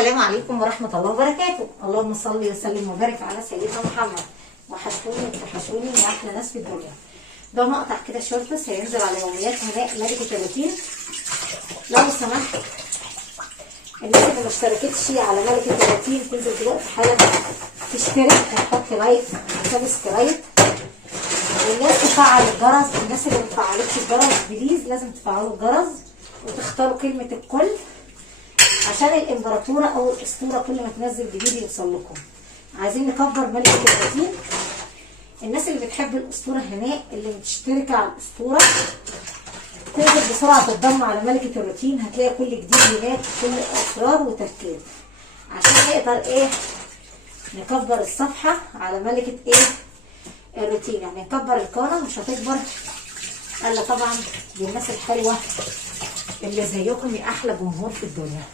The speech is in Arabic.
السلام عليكم ورحمة الله وبركاته. اللهم صل وسلم وبارك على سيدنا محمد. وحشوني يا أحلى ناس في الدنيا. ده مقطع كده شورتس هينزل على يوميات هناء ملكة 30. لو سمحت الناس اللي ما اشتركتش على ملكة 30 تنزل دلوقتي حالا تشترك وتحط لايك وسبسكرايب، والناس تفعل الجرس. الناس اللي ما فعلتش الجرس بليز لازم تفعلوا الجرس وتختاروا كلمة الكل عشان الامبراطوره او الاسطوره كل ما تنزل جديد يوصل لكم. عايزين نكبر ملكه 30. الناس اللي بتحب الاسطوره هناء اللي مشتركه على الاسطوره تنزل بسرعه تتضم على ملكه الروتين، هتلاقي كل جديد هناك كل اسرار وتركيز عشان نقدر نكبر الصفحه على ملكه الروتين. يعني نكبر القناه مش هتكبر الا طبعا بالناس الحلوه اللي زيكم يا احلى جمهور في الدنيا.